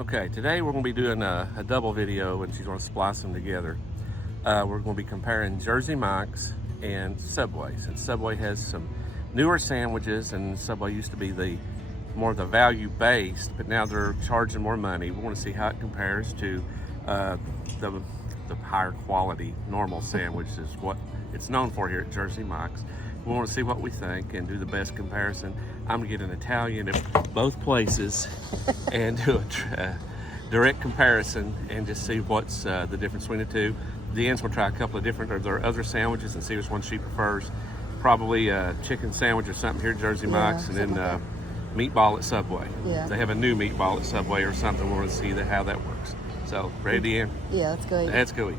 Okay, today we're going to be doing a double video and she's going to splice them together. We're going to be comparing Jersey Mike's and Subway. Since Subway has some newer sandwiches and Subway used to be the more the value based, but now they're charging more money. We want to see how it compares to the higher quality normal sandwich is what it's known for here at Jersey Mike's. We want to see what we think and do the best comparison. I'm gonna get an Italian at both places and do a direct comparison and just see what's the difference between the two. Deanne's gonna try a couple of different or other sandwiches and see which one she prefers. Probably a chicken sandwich or something here at Jersey Mike's, and then meatball at Subway. Yeah. They have a new meatball at Subway or something. We want to see how that works. So, ready, Deanne? Yeah, let's go eat. Let's go eat.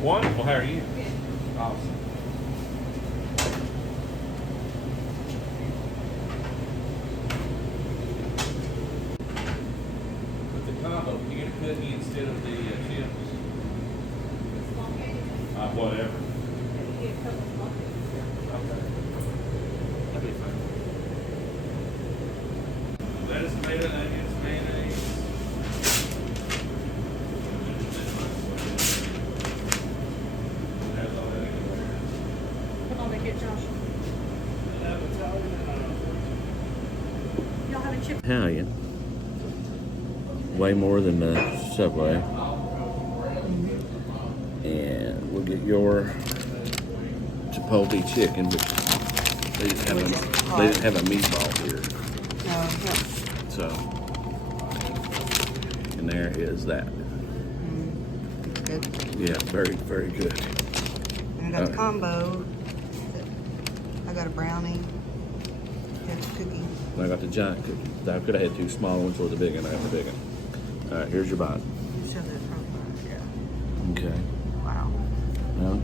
Wonderful. How are you? Good. Awesome. With the combo, you get a cookie instead of the chips. Whatever. Okay. That'd be fine. Lettuce, tomato, onions, mayonnaise. Italian, way more than the Subway, and we'll get your Chipotle chicken, which they didn't have a meatball here. So, and there is that. Good. Yeah, very, very good. And I got a combo. I got a brownie. Got a cookie. I got the giant cookie. I could have had two small ones or the big one. I got the big one. All right, here's your bite. Show that profile. Yeah. Okay. Wow. Well.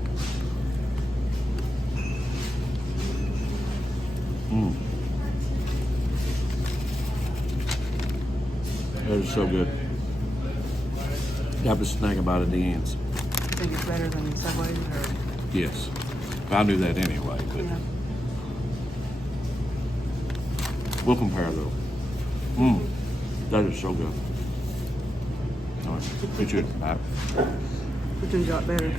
That is so good. That was the thing about it, the ends. You think it's better than Subway or? Yes. I knew that anyway, but Yeah. we'll compare though. That is so good. All right, me too. All right. Which one you got better?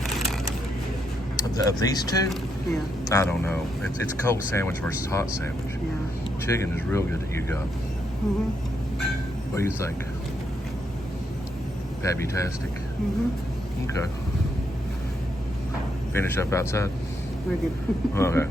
Of these two? Yeah. I don't know. It's cold sandwich versus hot sandwich. Yeah. Chicken is real good that you got. Mhm. What do you think? Fabutastic. Mhm. Okay. Finish up outside? Very good. Okay.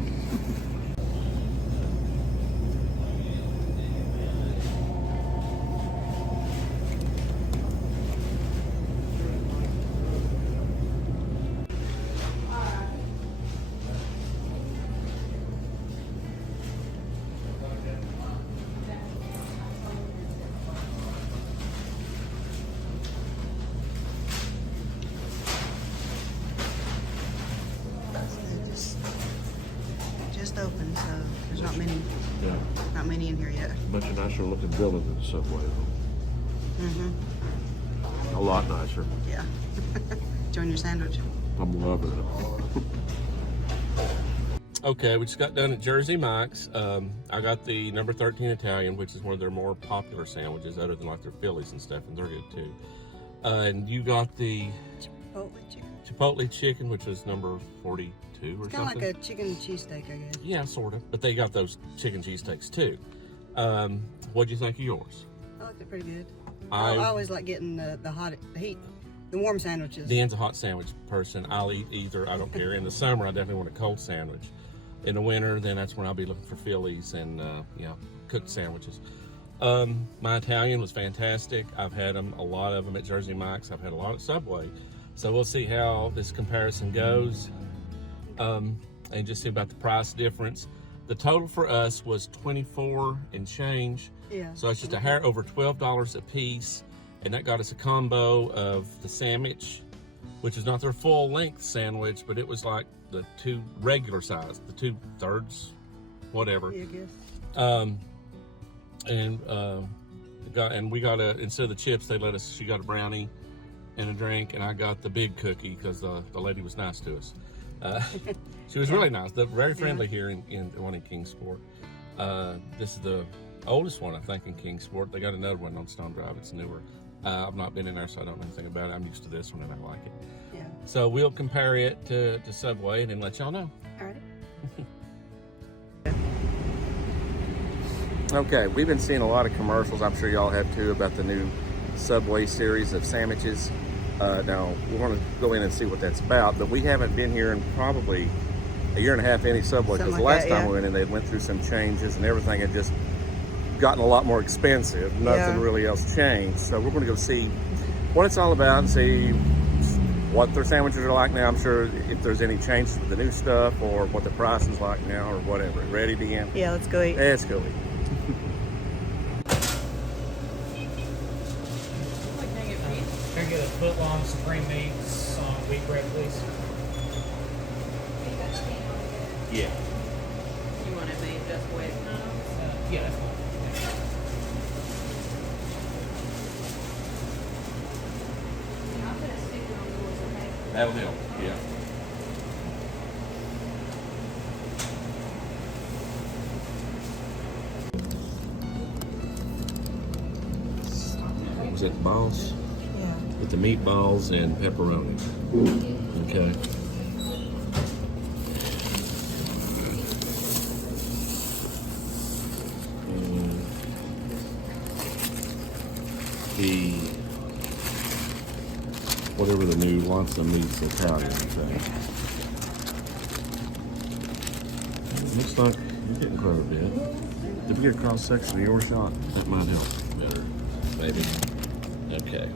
Just open, so there's not many in here yet. Much nicer looking building than the Subway though. Mhm. A lot nicer. Yeah. Join your sandwich. I'm loving it. Okay, we just got done at Jersey Mike's. I got the number 13 Italian, which is one of their more popular sandwiches, other than like their Phillies and stuff, and they're good too. And you got the Chipotle chicken, which was number 42 or something. Kind of like a chicken cheesesteak, I guess. Yeah, sort of. But they got those chicken cheesesteaks too. What'd you think of yours? I liked it pretty good. I always like getting the warm sandwiches. Deanne's a hot sandwich person. I'll eat either. I don't care. In the summer, I definitely want a cold sandwich. In the winter, then that's when I'll be looking for Phillies and cooked sandwiches. My Italian was fantastic. I've had a lot of them at Jersey Mike's. I've had a lot at Subway. So we'll see how this comparison goes, and just see about the price difference. The total for us was $24 and change. Yeah. So it's just a hair over $12 a piece, and that got us a combo of the sandwich which is not their full length sandwich, but it was like the 2 regular size, the 2/3, whatever. Yeah, I guess. And we got instead of the chips, she got a brownie and a drink, and I got the big cookie because the lady was nice to us. She was really nice. They're very friendly here in the one in Kingsport. This is the oldest one, I think, in Kingsport. They got another one on Stone Drive. It's newer. I've not been in there, so I don't know anything about it. I'm used to this one, and I like it. Yeah. So we'll compare it to Subway and then let y'all know. All right. Okay, we've been seeing a lot of commercials, I'm sure y'all have too, about the new Subway series of sandwiches. Now, we want to go in and see what that's about, but we haven't been here in probably a year and a half any Subway, because Something the like last that, time we went in, they went through some changes and everything had just gotten a lot more expensive. Nothing really else changed. So we're going to go see what it's all about and see what their sandwiches are like now. I'm sure if there's any changes with the new stuff or what the price is like now or whatever. Ready, Deanne? Yeah, let's go eat. Let's go eat. Can I get a foot-long supreme meats on wheat bread, please? Yeah. You want it made just with Yeah, that's fine. I'll put a sticker on yours, okay? That'll help. Yeah. Was it balls? Yeah. With the meatballs and pepperoni. Okay. The whatever the new lots of meats Italian thing. Looks like you're getting quite a bit. Did we get a cross section of your shot? That might help better, maybe. Okay.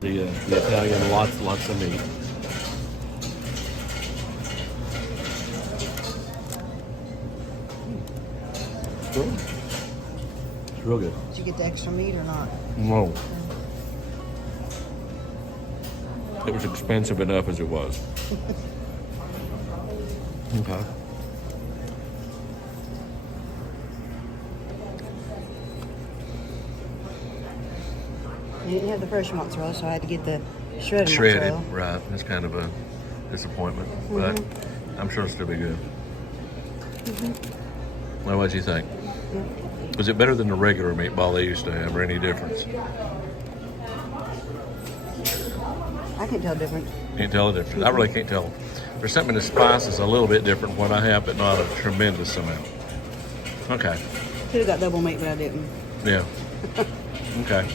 The Italian, lots of meat. Good. It's real good. Did you get the extra meat or not? No. It was expensive enough as it was. Okay. You didn't have the fresh mozzarella, so I had to get the shredded Shredded, mozzarella. right. That's kind of a disappointment, but I'm sure it'll still be good. Well, what'd you think? Was it better than the regular meatball they used to have, or any difference? I can't tell the difference. Can't tell the difference. I really can't tell. There's something in the spice is a little bit different from what I have, but not a tremendous amount. Okay. Could have got double meat, but I didn't. Yeah. Okay.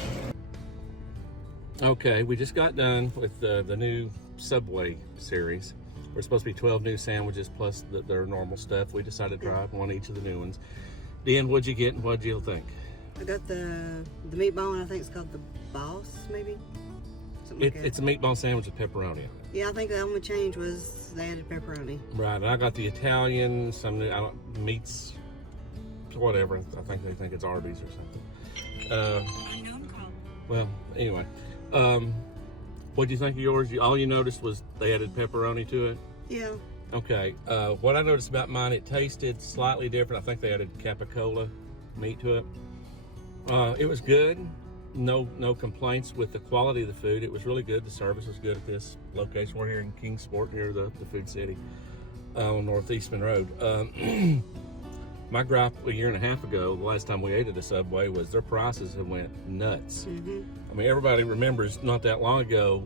Okay, we just got done with the new Subway series. We're supposed to be 12 new sandwiches plus their normal stuff. We decided to try one each of the new ones. Dan, what'd you get and what'd you think? I got the meatball, and I think it's called the Boss, maybe? Something like that. It's a meatball sandwich with pepperoni on it. Yeah, I think the only change was they added pepperoni. Right, and I got the Italian, some meats, whatever. I think they think it's Arby's or something. Well, anyway. What do you think of yours? All you noticed was they added pepperoni to it? Yeah. Okay. What I noticed about mine, it tasted slightly different. I think they added capicola meat to it. It was good. No complaints with the quality of the food. It was really good. The service was good at this location. We're here in Kingsport, near the Food City on Northeastman Road. My gripe a year and a half ago, the last time we ate at a Subway, was their prices have went nuts. I mean, everybody remembers not that long ago,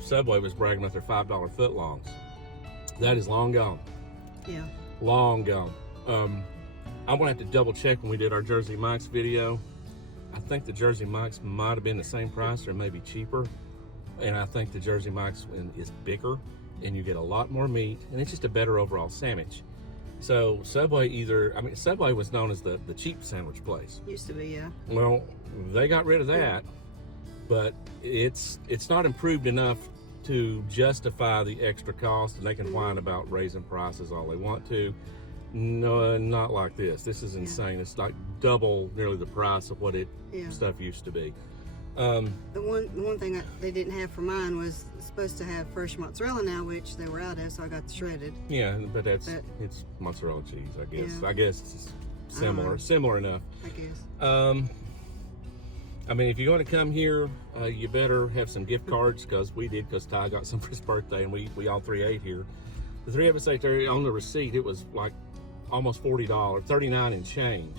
Subway was bragging about their $5 footlongs. That is long gone. Yeah. Long gone. I'm gonna have to double check when we did our Jersey Mike's video. I think the Jersey Mike's might have been the same price or maybe cheaper. And I think the Jersey Mike's is bigger and you get a lot more meat and it's just a better overall sandwich. So Subway Subway was known as the cheap sandwich place. Used to be, yeah. Well, they got rid of that, but it's not improved enough to justify the extra cost, and they can whine about raising prices all they want to. No, not like this. This is insane. It's like double, nearly the price of what Yeah. stuff used to be. The one thing they didn't have for mine was supposed to have fresh mozzarella now, which they were out of, so I got the shredded. Yeah, but But- it's mozzarella cheese, I guess. Yeah. I guess it's know. similar enough. I guess. I mean, if you're going to come here, you better have some gift cards, because we did, because Ty got some for his birthday, and we all three ate here. The three of us ate there. On the receipt, it was like almost $40, $39 and change.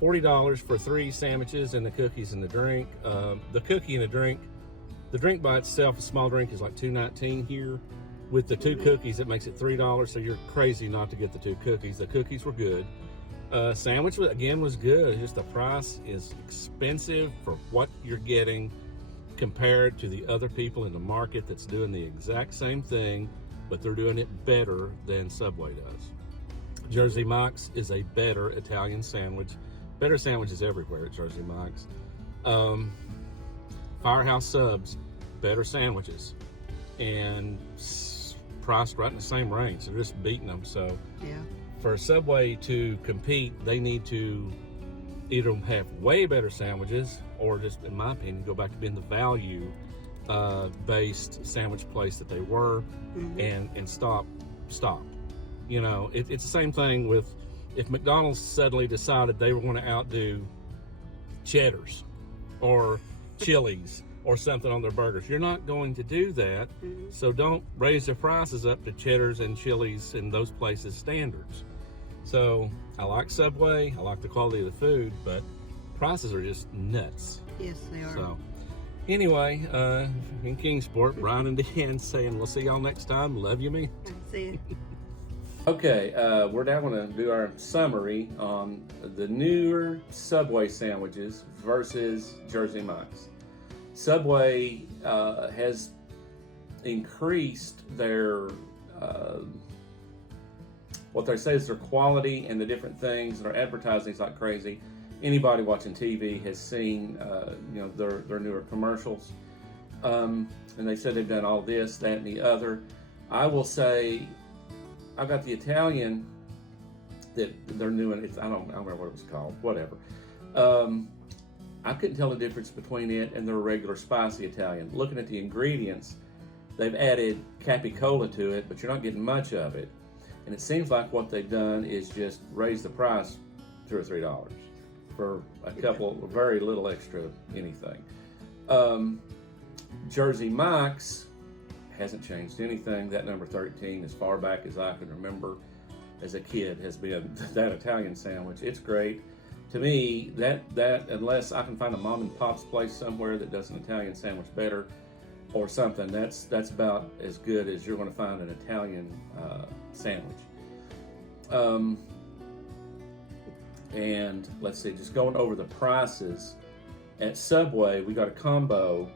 $40 for 3 sandwiches and the cookies and the drink. The cookie and the drink by itself, a small drink, is like $2.19 here. With the 2 cookies, it makes it $3. So you're crazy not to get the 2 cookies. The cookies were good. Sandwich again was good. It's just the price is expensive for what you're getting compared to the other people in the market that's doing the exact same thing, but they're doing it better than Subway does. Jersey Mike's is a better Italian sandwich. Better sandwiches everywhere at Jersey Mike's. Firehouse Subs, better sandwiches, and priced right in the same range. They're just beating them. So Yeah. for Subway to compete, they need to either have way better sandwiches, or just, in my opinion, go back to being the value based sandwich place that they were, and stop. You know, it's the same thing with if McDonald's suddenly decided they were going to outdo Cheddar's or Chili's or something on their burgers. You're not going to do that. So don't raise their prices up to Cheddar's and Chili's and those places' standards. So I like Subway, I like the quality of the food, but prices are just nuts. Yes, they are. So anyway, in Kingsport, Brian and Dan saying we'll see y'all next time. Love you, me. See ya. Okay, we're now going to do our summary on the newer Subway sandwiches versus Jersey Mike's. Subway has increased their, what they say is their quality and the different things, and their advertising is like crazy. Anybody watching TV has seen, their newer commercials, and they said they've done all this, that, and the other. I will say, I got the Italian that they're doing. I don't remember what it was called. Whatever. I couldn't tell the difference between it and their regular spicy Italian. Looking at the ingredients, they've added capicola to it, but you're not getting much of it. And it seems like what they've done is just raise the price $2 or $3 for a couple, very little extra anything. Jersey Mike's hasn't changed anything. That number 13, as far back as I can remember as a kid, has been that Italian sandwich. It's great. To me, that unless I can find a mom and pop's place somewhere that does an Italian sandwich better or something, that's about as good as you're going to find an Italian sandwich. And let's see, just going over the prices. At Subway, we got a combo.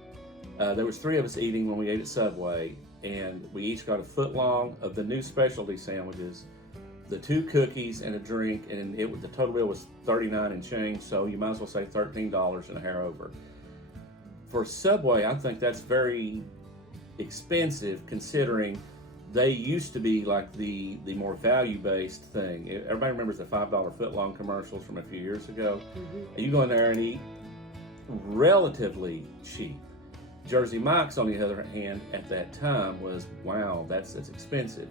There was 3 of us eating when we ate at Subway, and we each got a foot long of the new specialty sandwiches, the 2 cookies and a drink, and the total bill was $39 and change, so you might as well say $13 and a hair over. For Subway, I think that's very expensive, considering they used to be like the more value-based thing. Everybody remembers the $5 foot-long commercials from a few years ago. And you go in there and eat relatively cheap. Jersey Mike's, on the other hand, at that time was, wow, that's expensive.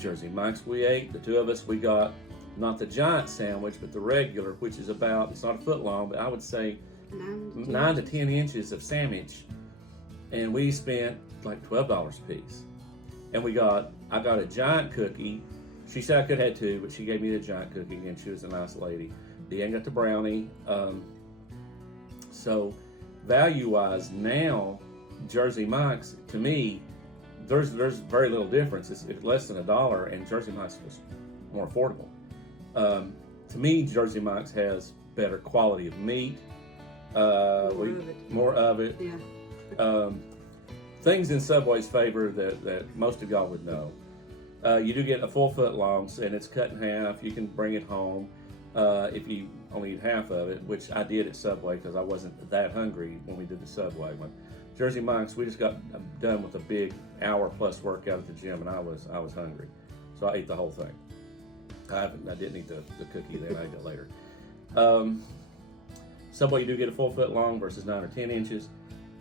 Jersey Mike's we ate, the 2 of us, we got not the giant sandwich, but the regular, which is about, it's not a foot long, but I would say 9 to 10 inches of sandwich. And we spent like $12 a piece. And I got a giant cookie. She said I could have had 2, but she gave me the giant cookie, and she was a nice lady. Deanne got the brownie. So value-wise, now Jersey Mike's, to me, there's very little difference. It's less than $1, and Jersey Mike's was more affordable. To me, Jersey Mike's has better quality of meat. More of it. Yeah. Things in Subway's favor that most of y'all would know. You do get a full foot long, and it's cut in half. You can bring it home if you only eat half of it, which I did at Subway because I wasn't that hungry when we did the Subway one. Jersey Mike's, we just got done with a big hour plus workout at the gym, and I was hungry, so I ate the whole thing. I didn't eat the cookie then, I ate it later. Subway, you do get a full foot long versus 9 or 10 inches.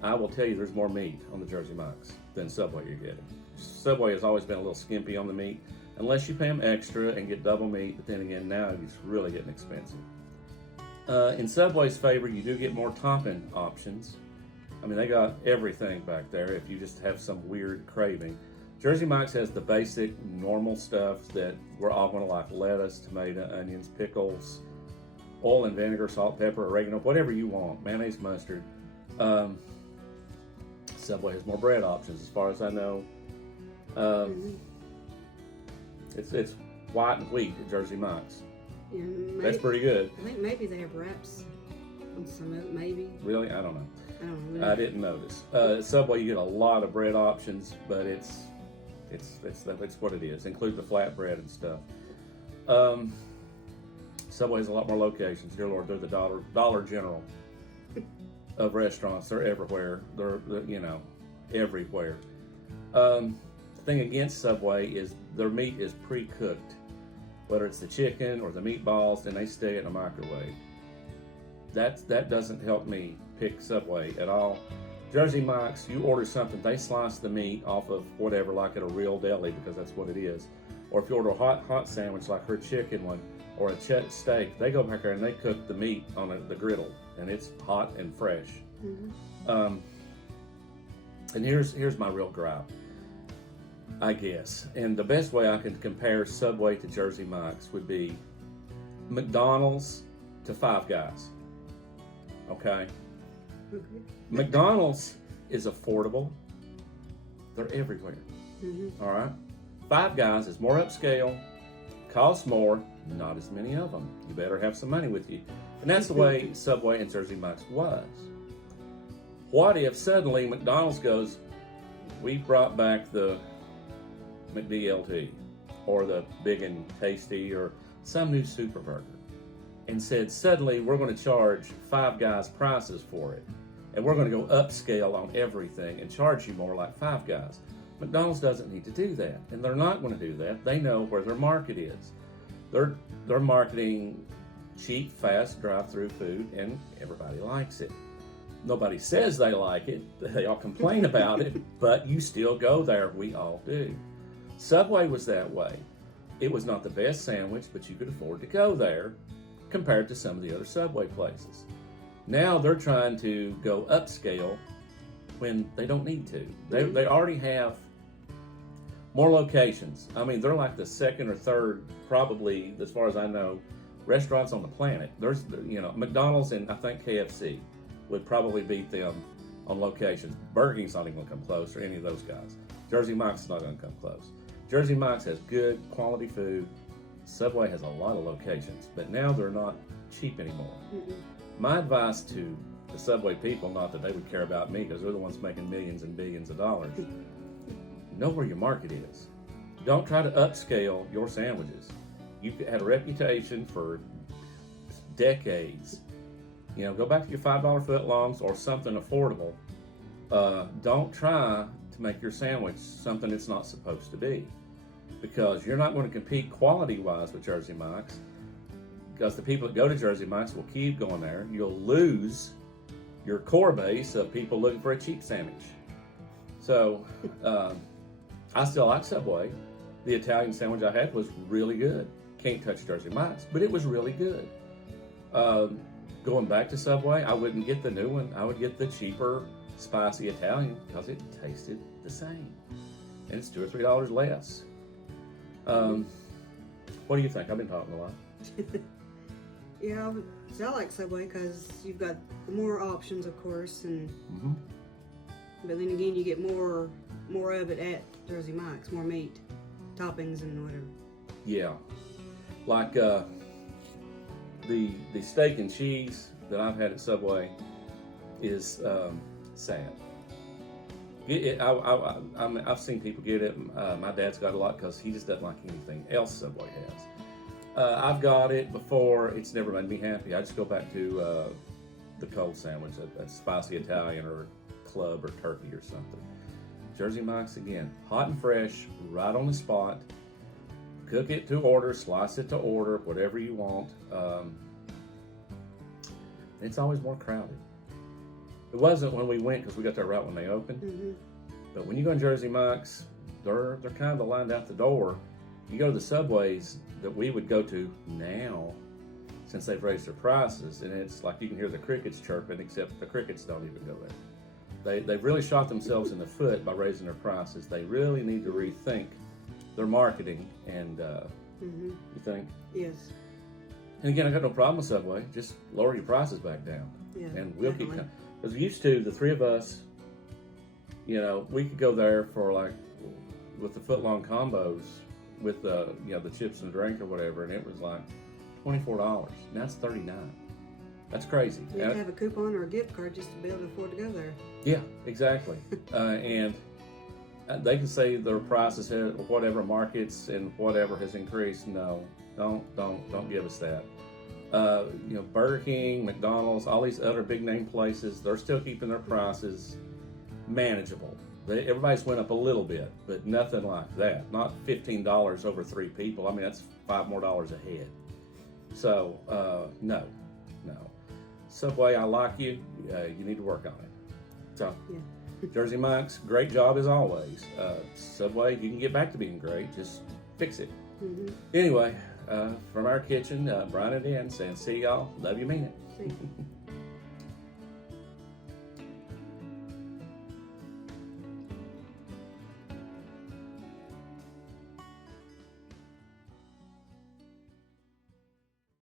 I will tell you there's more meat on the Jersey Mike's than Subway you're getting. Subway has always been a little skimpy on the meat, unless you pay them extra and get double meat, but then again, now it's really getting expensive. In Subway's favor, you do get more topping options. I mean, they got everything back there if you just have some weird craving. Jersey Mike's has the basic, normal stuff that we're all going to like: lettuce, tomato, onions, pickles, oil and vinegar, salt, pepper, oregano, whatever you want, mayonnaise, mustard. Subway has more bread options, as far as I know. It's white and wheat at Jersey Mike's. Yeah, maybe, That's pretty good. I think maybe they have wraps on some of it, maybe. Really? I don't know. I don't know. I didn't notice. At Subway, you get a lot of bread options, but it's what it is. Include the flatbread and stuff. Subway has a lot more locations. Dear Lord, they're the Dollar General of restaurants. They're everywhere. They're everywhere. The thing against Subway is their meat is pre-cooked, whether it's the chicken or the meatballs, and they stay in a microwave. That doesn't help me pick Subway at all. Jersey Mike's, you order something, they slice the meat off of whatever, like at a real deli, because that's what it is. Or if you order a hot sandwich like her chicken one, or a steak, they go back there and they cook the meat on the griddle, and it's hot and fresh. Mm-hmm. And here's my real gripe, I guess. And the best way I can compare Subway to Jersey Mike's would be McDonald's to Five Guys. Okay? Okay. McDonald's is affordable. They're everywhere. Mm-hmm. All right? Five Guys is more upscale, costs more, not as many of them. You better have some money with you. And that's the way Subway and Jersey Mike's was. What if suddenly McDonald's goes, we brought back the McDLT or the Big and Tasty or some new super burger, and said suddenly we're going to charge Five Guys prices for it, and we're going to go upscale on everything and charge you more like Five Guys. McDonald's doesn't need to do that, and they're not going to do that. They know where their market is. They're marketing cheap, fast drive-through food, and everybody likes it. Nobody says they like it. They all complain about it, but you still go there. We all do. Subway was that way. It was not the best sandwich, but you could afford to go there compared to some of the other Subway places. Now they're trying to go upscale when they don't need to. They already have more locations. I mean, they're like the second or third, probably, as far as I know, restaurants on the planet. There's, McDonald's and I think KFC would probably beat them on locations. Burger King's not even going to come close, or any of those guys. Jersey Mike's is not going to come close. Jersey Mike's has good quality food. Subway has a lot of locations, but now they're not cheap anymore. Mm-mm. My advice to the Subway people, not that they would care about me because they're the ones making millions and billions of dollars, know where your market is. Don't try to upscale your sandwiches. You've had a reputation for decades. Go back to your $5 footlongs or something affordable. Don't try to make your sandwich something it's not supposed to be, because you're not going to compete quality-wise with Jersey Mike's, because the people that go to Jersey Mike's will keep going there. You'll lose your core base of people looking for a cheap sandwich. So, I still like Subway. The Italian sandwich I had was really good. Can't touch Jersey Mike's, but it was really good. Going back to Subway, I wouldn't get the new one. I would get the cheaper, spicy Italian because it tasted the same. And it's $2 or $3 less. What do you think? I've been talking a lot. Yeah, I like Subway because you've got more options, of course, and Mm-hmm. but then again, you get more of it at Jersey Mike's, more meat, toppings, and whatever. Yeah. Like the steak and cheese that I've had at Subway is sad. I've seen people get it. My dad's got a lot because he just doesn't like anything else Subway has. I've got it before. It's never made me happy. I just go back to the cold sandwich, a spicy Italian or club or turkey or something. Jersey Mike's, again, hot and fresh, right on the spot. cook it to order, slice it to order, whatever you want. It's always more crowded. It wasn't when we went because we got there right when they opened. Mm-hmm. But when you go in Jersey Mike's, they're kind of lined out the door. You go to the Subways that we would go to now, since they've raised their prices, and it's like you can hear the crickets chirping, except the crickets don't even go there. They've really shot themselves in the foot by raising their prices. They really need to rethink their marketing, and you think? Yes. And again, I got no problem with Subway. Just lower your prices back down, Yeah. and we'll keep definitely. coming. Because used to, the three of us, you know, we could go there for like with the foot-long combos with the chips and the drink or whatever, and it was like $24. Now it's $39. That's crazy. You have to have a coupon or a gift card just to be able to afford to go there. Yeah, exactly. And they can say their prices have whatever markets and whatever has increased. No, don't give us that. Burger King, McDonald's, all these other big name places, they're still keeping their prices manageable. Everybody's went up a little bit, but nothing like that. Not $15 over 3 people. I mean, that's $5 more a head. So, no. Subway, I like you. You need to work on it. So, Yeah. Jersey Mike's, great job as always. Subway, you can get back to being great. Just fix it. Mm-hmm. Anyway, from our kitchen, Brian and Dan saying, see y'all. Love you, mean it. See.